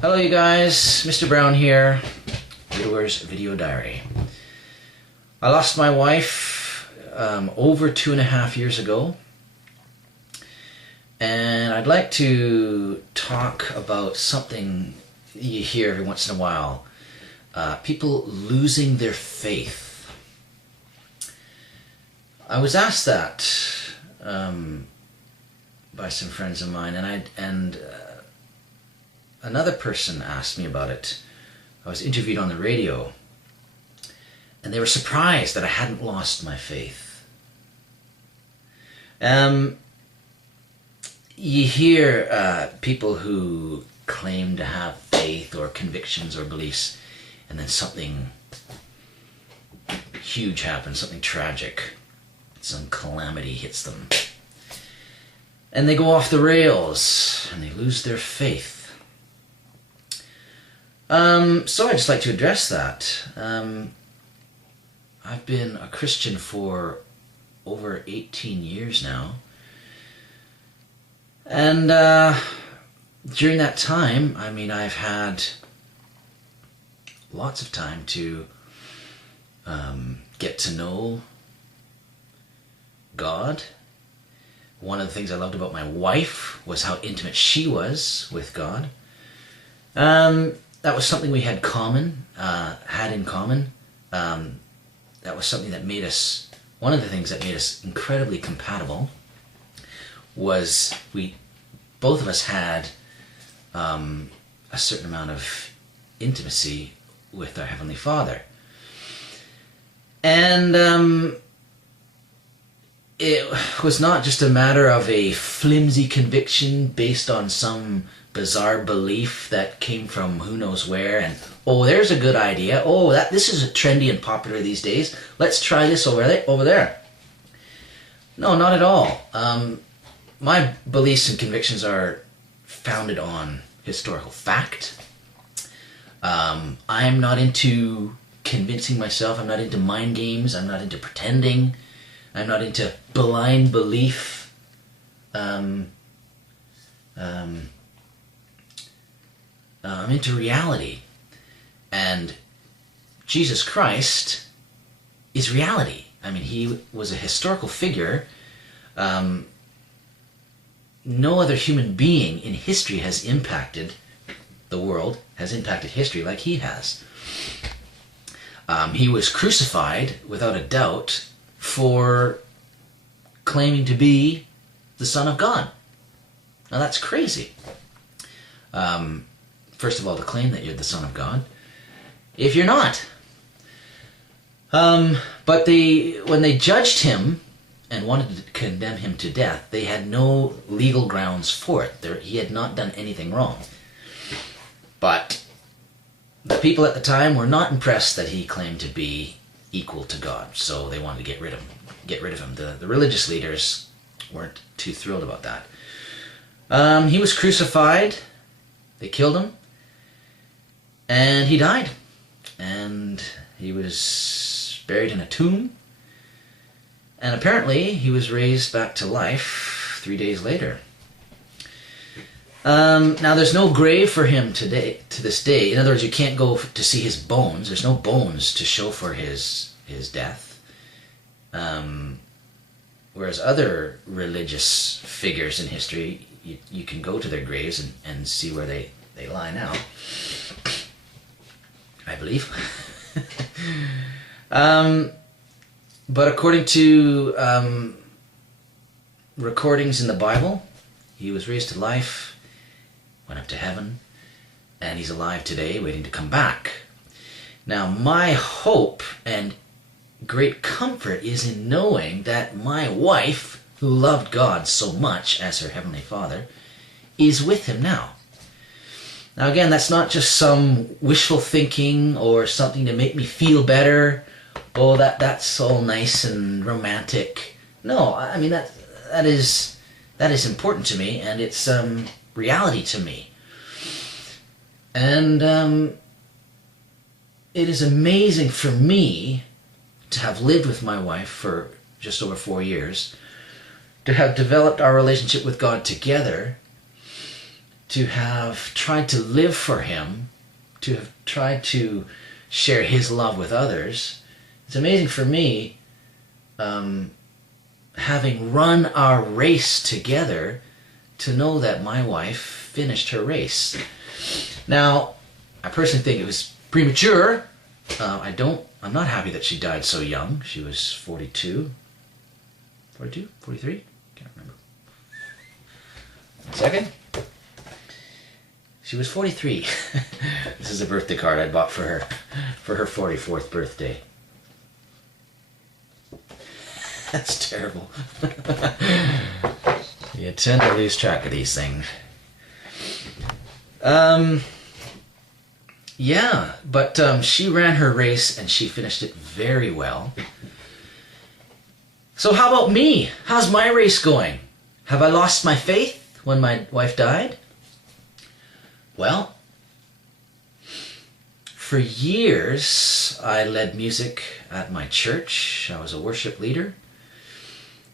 Hello you guys, Mr. Brown here, Widower's Video Diary. I lost my wife over 2.5 years ago, and I'd like to talk about something you hear every once in a while. People losing their faith. I was asked that by some friends of mine, and another person asked me about it. I was interviewed on the radio, and they were surprised that I hadn't lost my faith. You hear people who claim to have faith or convictions or beliefs, and then something huge happens, something tragic, some calamity hits them, and they go off the rails, and they lose their faith. So I'd just like to address that. I've been a Christian for over 18 years now. And during that time, I've had lots of time to get to know God. One of the things I loved about my wife was how intimate she was with God. That was something we had in common. That was something that made us, one of the things that made us incredibly compatible was both of us had a certain amount of intimacy with our Heavenly Father. And it was not just a matter of a flimsy conviction based on some bizarre belief that came from who knows where, and there's a good idea, this is trendy and popular these days, let's try this over there. No, not at all. My beliefs and convictions are founded on historical fact. I'm not into convincing myself, I'm not into mind games, I'm not into pretending, I'm not into blind belief. I'm into reality, and Jesus Christ is reality. He was a historical figure. No other human being in history has impacted the world, has impacted history like he has. He was crucified, without a doubt, for claiming to be the Son of God. Now that's crazy. First of all, to claim that you're the Son of God, if you're not. But when they judged him and wanted to condemn him to death, they had no legal grounds for it. He had not done anything wrong. But the people at the time were not impressed that he claimed to be equal to God, so they wanted to get rid of him. The religious leaders weren't too thrilled about that. He was crucified. They killed him. And he died. And he was buried in a tomb. And apparently he was raised back to life 3 days later. Now there's no grave for him to this day. In other words, you can't go to see his bones. There's no bones to show for his death. Whereas other religious figures in history, you can go to their graves and see where they lie now, I believe. But according to recordings in the Bible, he was raised to life, went up to heaven, and he's alive today, waiting to come back. Now, my hope and great comfort is in knowing that my wife, who loved God so much as her Heavenly Father, is with him now. Now again, that's not just some wishful thinking or something to make me feel better. That's all nice and romantic. No, that is important to me, and it's reality to me. And it is amazing for me to have lived with my wife for just over 4 years, to have developed our relationship with God together, to have tried to live for him, to have tried to share his love with others. It's amazing for me, having run our race together, to know that my wife finished her race. Now, I personally think it was premature. I'm not happy that she died so young. She was 42. 42? 43? Can't remember. 1 second. She was 43. This is a birthday card I bought for her 44th birthday. That's terrible. You tend to lose track of these things. Yeah, but she ran her race and she finished it very well. So how about me? How's my race going? Have I lost my faith when my wife died? Well, for years I led music at my church. I was a worship leader.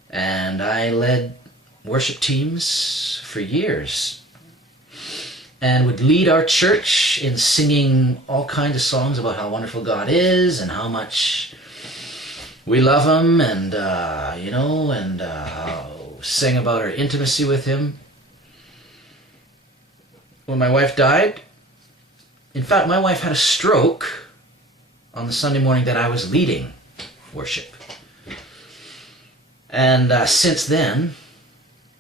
And I led worship teams for years. And would lead our church in singing all kinds of songs about how wonderful God is and how much we love Him, and sing about our intimacy with Him. When my wife died, in fact, my wife had a stroke on the Sunday morning that I was leading worship. And since then,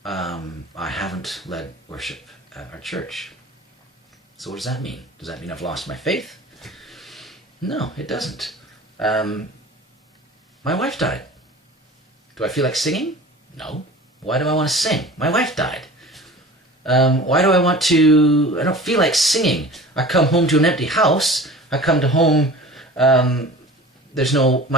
I haven't led worship at our church. So what does that mean? Does that mean I've lost my faith? No, it doesn't. My wife died. Do I feel like singing? No. Why do I want to sing? My wife died. Why do I want to... I don't feel like singing. I come home to an empty house. I come to home... my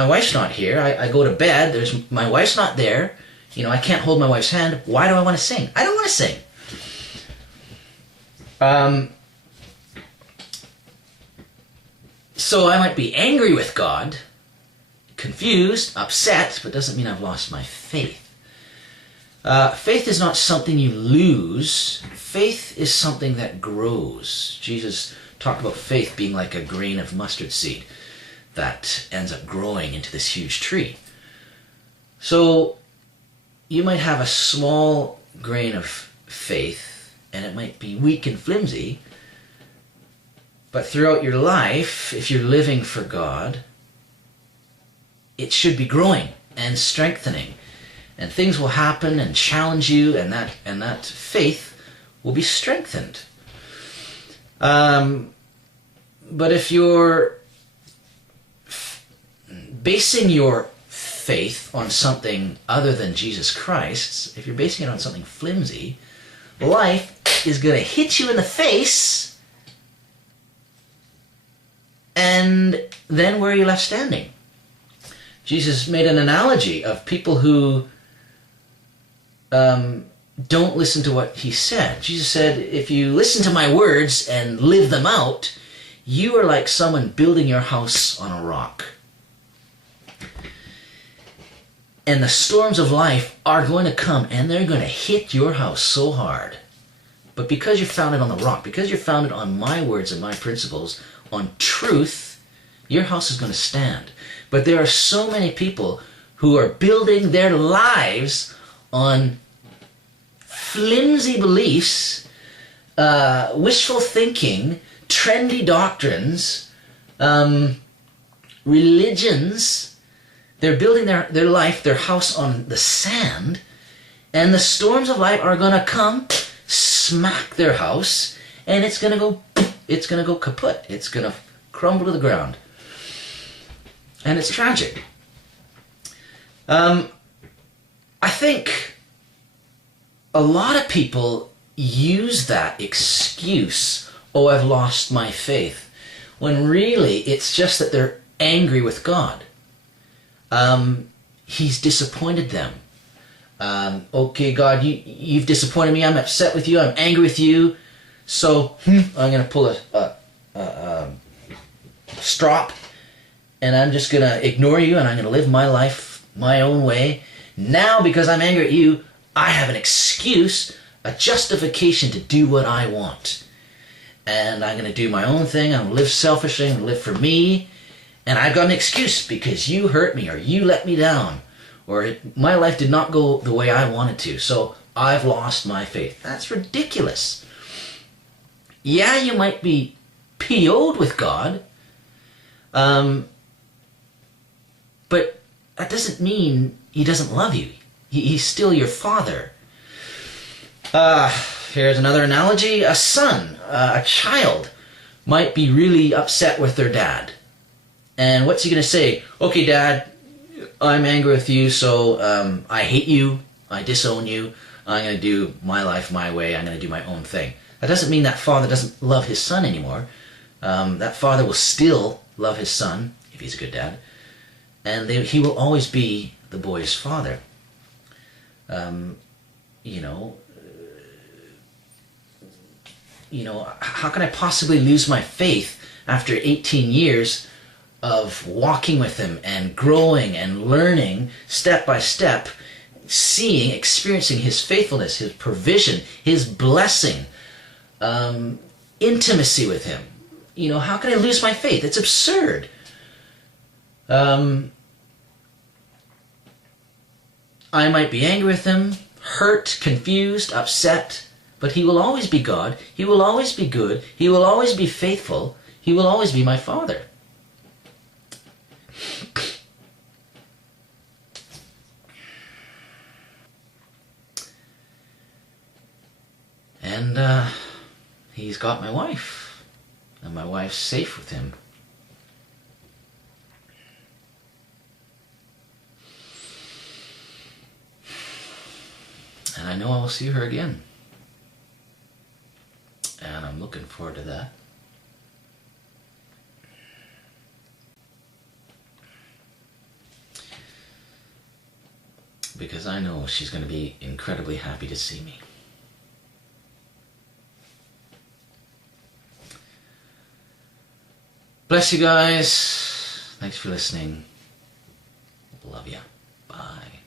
wife's not here. I go to bed. My wife's not there. I can't hold my wife's hand. Why do I want to sing? I don't want to sing. So I might be angry with God, confused, upset, but doesn't mean I've lost my faith. Faith is not something you lose. Faith is something that grows. Jesus talked about faith being like a grain of mustard seed that ends up growing into this huge tree. So you might have a small grain of faith, and it might be weak and flimsy, but throughout your life, if you're living for God, it should be growing and strengthening, and things will happen and challenge you, and that faith will be strengthened. But if you're basing your faith on something other than Jesus Christ, if you're basing it on something flimsy, life is going to hit you in the face, and then where are you left standing? Jesus made an analogy of people who don't listen to what He said. Jesus said, if you listen to my words and live them out, you are like someone building your house on a rock. And the storms of life are going to come, and they're going to hit your house so hard. But because you're founded on the rock, because you're founded on my words and my principles, on truth, your house is going to stand. But there are so many people who are building their lives on flimsy beliefs, wishful thinking, trendy doctrines, religions. They're building their life, their house on the sand, and the storms of life are going to come, smack their house, and it's going to go kaput. It's going to crumble to the ground. And it's tragic. I think a lot of people use that excuse, oh, I've lost my faith, when really it's just that they're angry with God. He's disappointed them. Okay, God, you've disappointed me. I'm upset with you. I'm angry with you. So I'm going to pull a strop, and I'm just going to ignore you, and I'm going to live my life my own way. Now, because I'm angry at you, I have an excuse a justification to do what I want. And I'm going to do my own thing. I'm going to live selfishly. I'm going to live for me. And I've got an excuse because you hurt me or you let me down or my life did not go the way I wanted to. So I've lost my faith. That's ridiculous. Yeah, you might be PO'd with God. But that doesn't mean he doesn't love you. He's still your father. Here's another analogy. A son, a child, might be really upset with their dad. And what's he going to say? Okay, Dad, I'm angry with you, so I hate you, I disown you, I'm going to do my life my way, I'm going to do my own thing. That doesn't mean that father doesn't love his son anymore. That father will still love his son, if he's a good dad, and he will always be the boy's father. How can I possibly lose my faith after 18 years of walking with him and growing and learning step by step, seeing, experiencing his faithfulness, his provision, his blessing, intimacy with him? How can I lose my faith? It's absurd. I might be angry with him, hurt, confused, upset, but he will always be God. He will always be good. He will always be faithful. He will always be my Father. And he's got my wife, and my wife's safe with him. And I know I will see her again. And I'm looking forward to that. Because I know she's going to be incredibly happy to see me. Bless you guys. Thanks for listening. Love ya. Bye.